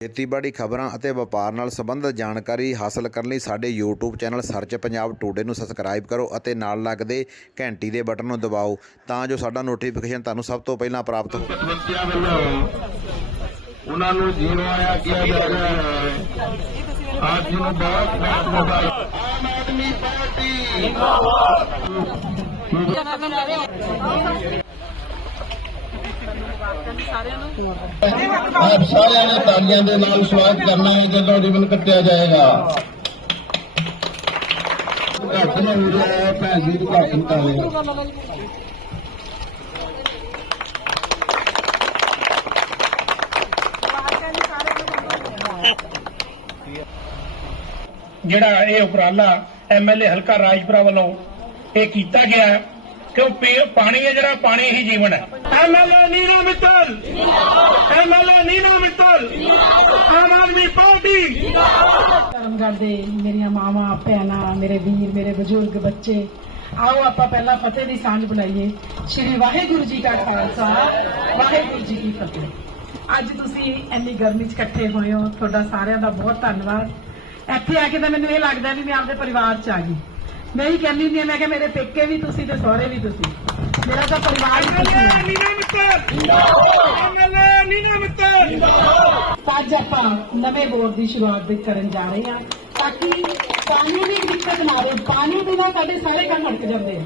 ਖੇਤੀਬਾੜੀ ਖਬਰਾਂ ਅਤੇ ਵਪਾਰ ਨਾਲ ਸੰਬੰਧਿਤ ਜਾਣਕਾਰੀ ਹਾਸਲ ਕਰਨ ਲਈ ਸਾਡੇ YouTube channel search Punjab today ਨੂੰ ਸਬਸਕ੍ਰਾਈਬ ਕਰੋ ਅਤੇ ਨਾਲ ਲੱਗਦੇ ਘੰਟੀ ਦੇ ਬਟਨ ਨੂੰ ਦਬਾਓ ਤਾਂ ਜੋ ਸਾਡਾ ਨੋਟੀਫਿਕੇਸ਼ਨ ਤੁਹਾਨੂੰ ਸਭ ਤੋਂ ਪਹਿਲਾਂ ਪ੍ਰਾਪਤ ਹੋ ਮੰਤਰੀਆਂ ਵੱਲੋਂ ਉਹਨਾਂ ਨੂੰ ਜੀਵਾਇਆ ਕਿਹਾ ਜਾ ਰਿਹਾ ਹੈ। ਅੱਜ ਨੂੰ ਬਹੁਤ ਬਹੁਤ ਮੁਬਾਰਕ। ਆਮ ਆਦਮੀ ਪਾਰਟੀ। ਆਪ ਸਾਰਿਆਂ ਨੇ ਤਾਲੀਆਂ ਦੇ ਨਾਲ ਸਵਾਗਤ ਕਰਨਾ ਹੈ, ਜਦੋਂ ਰਿਬਨ ਕੱਟਿਆ ਜਾਏਗਾ। ਘੱਟ ਨਾ ਹੋ ਜਾਏ, ਭੈਣ ਜੀ ਘੱਟ ਨਾ ਹੋਵੇ ਜਿਹੜਾ ਇਹ ਉਪਰਾਲਾ ਐਮਐਲਏ ਹਲਕਾ ਰਾਜਪੁਰਾ ਵੱਲੋਂ ਇਹ ਕੀਤਾ ਗਿਆ ਹੈ, ਕਿ ਉਹ ਪਾਣੀ ਹੈ ਜਿਹੜਾ, ਪਾਣੀ ਹੀ ਜੀਵਨ ਹੈ। MLA Neeru Mittal. MLA Neeru Mittal. Aam Aadmi party. Dharamgarh ਦੇ ਮੇਰੀਆਂ ਮਾਵਾਂ ਭੈਣਾਂ ਮੇਰੇ ਵੀਰ ਮੇਰੇ ਬਜ਼ੁਰਗ ਬੱਚੇ ਆਓ ਆਪਾਂ ਪਹਿਲਾਂ ਫਤਿਹ ਦੀ ਸਾਂਝ ਬੁਲਾਈਏ ਸ਼੍ਰੀ ਵਾਹਿਗੁਰੂ ਜੀ ਕਾ ਖਾਲਸਾ ਵਾਹਿਗੁਰੂ ਜੀ ਕੀ ਫਤਿਹ। ਅੱਜ ਤੁਸੀਂ ਇੰਨੀ ਗਰਮੀ 'ਚ ਇਕੱਠੇ ਹੋਏ ਹੋ ਤੁਹਾਡਾ ਸਾਰਿਆਂ ਦਾ ਬਹੁਤ ਧੰਨਵਾਦ। ਇੱਥੇ ਆ ਕੇ ਤਾਂ ਮੈਨੂੰ ਇਹ ਲੱਗਦਾ ਵੀ ਮੈਂ ਆਪਦੇ ਪਰਿਵਾਰ 'ਚ ਆ ਗਈ। ਮੈਂ ਹੀ ਕਹਿੰਦੀ ਹੁੰਦੀ ਮੈਂ ਕਿਹਾ ਮੇਰੇ ਪੇਕੇ ਵੀ ਤੁਸੀਂ ਤੇ ਸਹੁਰੇ ਵੀ ਤੁਸੀਂ। ਮੇਰਾ ਤਾਂ ਪਰਿਵਾਰ ਹੀ ਤੁਸੀਂ ਹੈ ਨੀਰੂ ਮਿੱਤਲ ਐਮਐਲਏ ਨੀਰੂ ਮਿੱਤਲ ਅੱਜ ਆਪਾਂ ਨਵੇਂ ਬੋਰ ਦੀ ਸ਼ੁਰੂਆਤ ਕਰਨ ਜਾ ਰਹੇ ਹਾਂ ਤਾਂ ਕਿ ਪਾਣੀ ਦੀ ਦਿੱਕਤ ਨਾ ਆਵੇ। ਪਾਣੀ ਬਿਨਾਂ ਸਾਡੇ ਸਾਰੇ ਕੰਮ ਅਟਕ ਜਾਂਦੇ ਆ।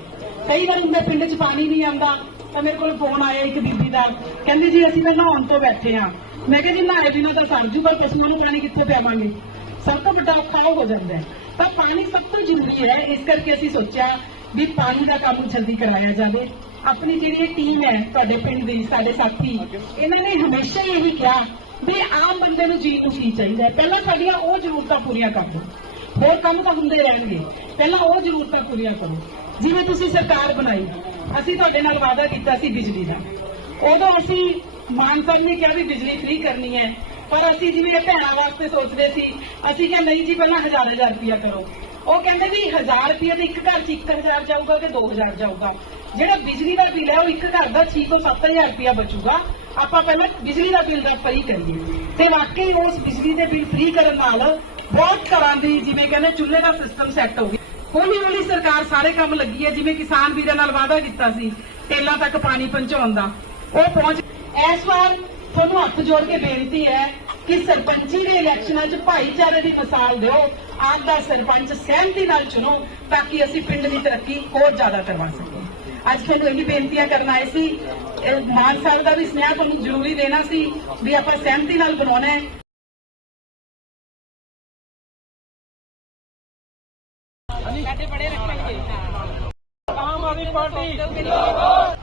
ਕਈ ਵਾਰ ਮੇਰੇ ਪਿੰਡ 'ਚ ਪਾਣੀ ਨਹੀਂ ਆਉਂਦਾ, ਤਾਂ ਮੇਰੇ ਕੋਲ ਫੋਨ ਆਇਆ ਇੱਕ ਬੀਬੀ ਦਾ। ਕਹਿੰਦੀ ਜੀ, ਅਸੀਂ ਤਾਂ ਨਹਾਉਣ ਤੋਂ ਬੈਠੇ ਆ ਮੈਂ ਕਿਹਾ ਜੀ, ਨਹਾਏ ਬਿਨਾਂ ਤਾਂ ਸਰ ਜੂ, ਪਰ ਪਸ਼ੂਆਂ ਨੂੰ ਪਾਣੀ ਕਿੱਥੋਂ ਪਿਆਵਾਂਗੇ? ਸਭ ਤੋਂ ਵੱਡਾ ਔਖਾ ਹੋ ਜਾਂਦਾ ਹੈ। ਤਾਂ ਪਾਣੀ ਸਭ ਤੋਂ ਜ਼ਰੂਰੀ ਹੈ, ਇਸ ਕਰਕੇ ਅਸੀਂ ਸੋਚਿਆ ਵੀ ਪਾਣੀ ਦਾ ਕੰਮ ਜਲਦੀ ਕਰਾਇਆ ਜਾਵੇ। ਆਪਣੀ ਜਿਹੜੀ ਇਹ ਟੀਮ ਹੈ ਤੁਹਾਡੇ ਪਿੰਡ ਦੀ, ਸਾਡੇ ਸਾਥੀ, ਇਹਨਾਂ ਨੇ ਹਮੇਸ਼ਾ ਹੀ ਇਹੀ ਕਿਹਾ ਵੀ ਆਮ ਬੰਦੇ ਨੂੰ ਜੀਣ ਨੂੰ ਕੀ ਚਾਹੀਦਾ ਪਹਿਲਾਂ ਸਾਡੀਆਂ ਉਹ ਜ਼ਰੂਰਤਾਂ ਪੂਰੀਆਂ ਕਰ ਦਿਓ। ਹੋਰ ਕੰਮ ਤਾਂ ਹੁੰਦੇ ਰਹਿਣਗੇ। ਪਹਿਲਾਂ ਉਹ ਜ਼ਰੂਰਤਾਂ ਪੂਰੀਆਂ ਕਰੋ। ਜਿਵੇਂ ਤੁਸੀਂ ਸਰਕਾਰ ਬਣਾਈ, ਅਸੀਂ ਤੁਹਾਡੇ ਨਾਲ ਵਾਅਦਾ ਕੀਤਾ ਸੀ ਬਿਜਲੀ ਦਾ। ਉਦੋਂ ਅਸੀਂ ਮਾਨ ਸਾਹਿਬ ਨੇ ਕਿਹਾ ਵੀ ਬਿਜਲੀ ਫ੍ਰੀ ਕਰਨੀ ਹੈ। ਪਰ ਅਸੀਂ ਜਿਵੇਂ ਇਹ ਭੈਣਾਂ ਵਾਸਤੇ ਸੋਚਦੇ ਸੀ, ਅਸੀਂ ਕਿਹਾ, ਨਹੀਂ ਜੀ, ਪਹਿਲਾਂ ਹਜ਼ਾਰ ਹਜ਼ਾਰ ਰੁਪਇਆ ਕਰੋ। ਉਹ ਕਹਿੰਦੇ ਵੀ 1000 ਰੁਪਏ ਤੇ ਇੱਕ ਘਰ 'ਚ 1000 ਜਾਊਗਾ ਕਿ 2000 ਜਾਊਗਾ। ਜਿਹੜਾ ਬਿਜਲੀ ਦਾ ਬਿੱਲ ਹੈ, ਉਹ ਇੱਕ ਘਰ ਦਾ 6 ਤੋਂ 7000 ਰੁਪਇਆ ਬਚੂਗਾ। ਆਪਾਂ ਪਹਿਲਾਂ ਬਿਜਲੀ ਦਾ ਬਿੱਲ ਦਾ ਫ੍ਰੀ ਕਰੀਏ। ਤੇ ਵਾਕਈ ਉਸ ਬਿਜਲੀ ਦੇ ਬਿੱਲ ਫਰੀ ਕਰਨ ਨਾਲ ਬਹੁਤ ਘਰਾਂ ਦੀ ਜਿਵੇਂ ਕਹਿੰਦੇ ਚੁੱਲ੍ਹੇ ਦਾ ਸਿਸਟਮ ਸੈੱਟ ਹੋ ਗਿਆ। ਹੌਲੀ ਹੌਲੀ ਸਰਕਾਰ ਸਾਰੇ ਕੰਮ ਲੱਗੀ ਹੈ, ਜਿਵੇਂ ਕਿਸਾਨ ਵੀਰਾਂ ਨਾਲ ਵਾਅਦਾ ਕੀਤਾ ਸੀ ਟੇਲਾਂ ਤੱਕ ਪਾਣੀ ਪਹੁੰਚਾਉਣ ਦਾ। ਉਹ ਪਹੁੰਚ ਇਸ ਵਾਰ ਤੁਹਾਨੂੰ ਹੱਥ ਜੋੜ ਕੇ ਬੇਨਤੀ ਹੈ ਕਿ ਸਰਪੰਚੀ ਦੇ ਇਲੈਕਸ਼ਨਾਂ 'ਚ ਭਾਈਚਾਰੇ ਦੀ ਮਿਸਾਲ ਦਿਓ। ਆਪ ਦਾ ਸਰਪੰਚ ਸਹਿਮਤੀ ਨਾਲ ਚੁਣੋ ਤਾਂ ਕਿ ਅਸੀਂ ਪਿੰਡ ਦੀ ਤਰੱਕੀ ਹੋਰ ਜ਼ਿਆਦਾ ਕਰਵਾ ਸਕੀਏ। ਅੱਜ ਤੁਹਾਨੂੰ ਇਹੀ ਬੇਨਤੀਆਂ ਕਰਨ ਆਏ ਸੀ। ਮਾਨ ਸਾਹਿਬ ਦਾ ਵੀ ਸੁਨੇਹਾ ਤੁਹਾਨੂੰ ਜ਼ਰੂਰੀ ਦੇਣਾ ਸੀ ਵੀ ਆਪਾਂ ਸਹਿਮਤੀ ਨਾਲ ਬਣਾਉਣਾ ਹੈ। ਆਮ ਆਦਮੀ ਪਾਰਟੀ।